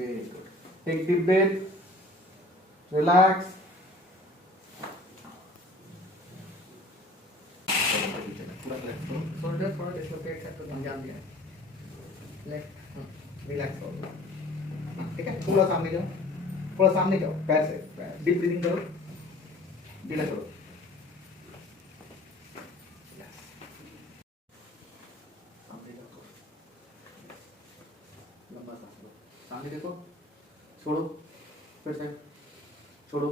Very good. Take deep breath. Relax. Shoulder थोड़ा डिसलोकेट करके अंजाम दिया लेफ्ट रिलैक्स हो ठीक है थोड़ा सामने जाओ पैर से डीप ब्रीदिंग करो ढीला करो सामने देखो लंबा सांस लो सामने देखो छोड़ो फिर से छोड़ो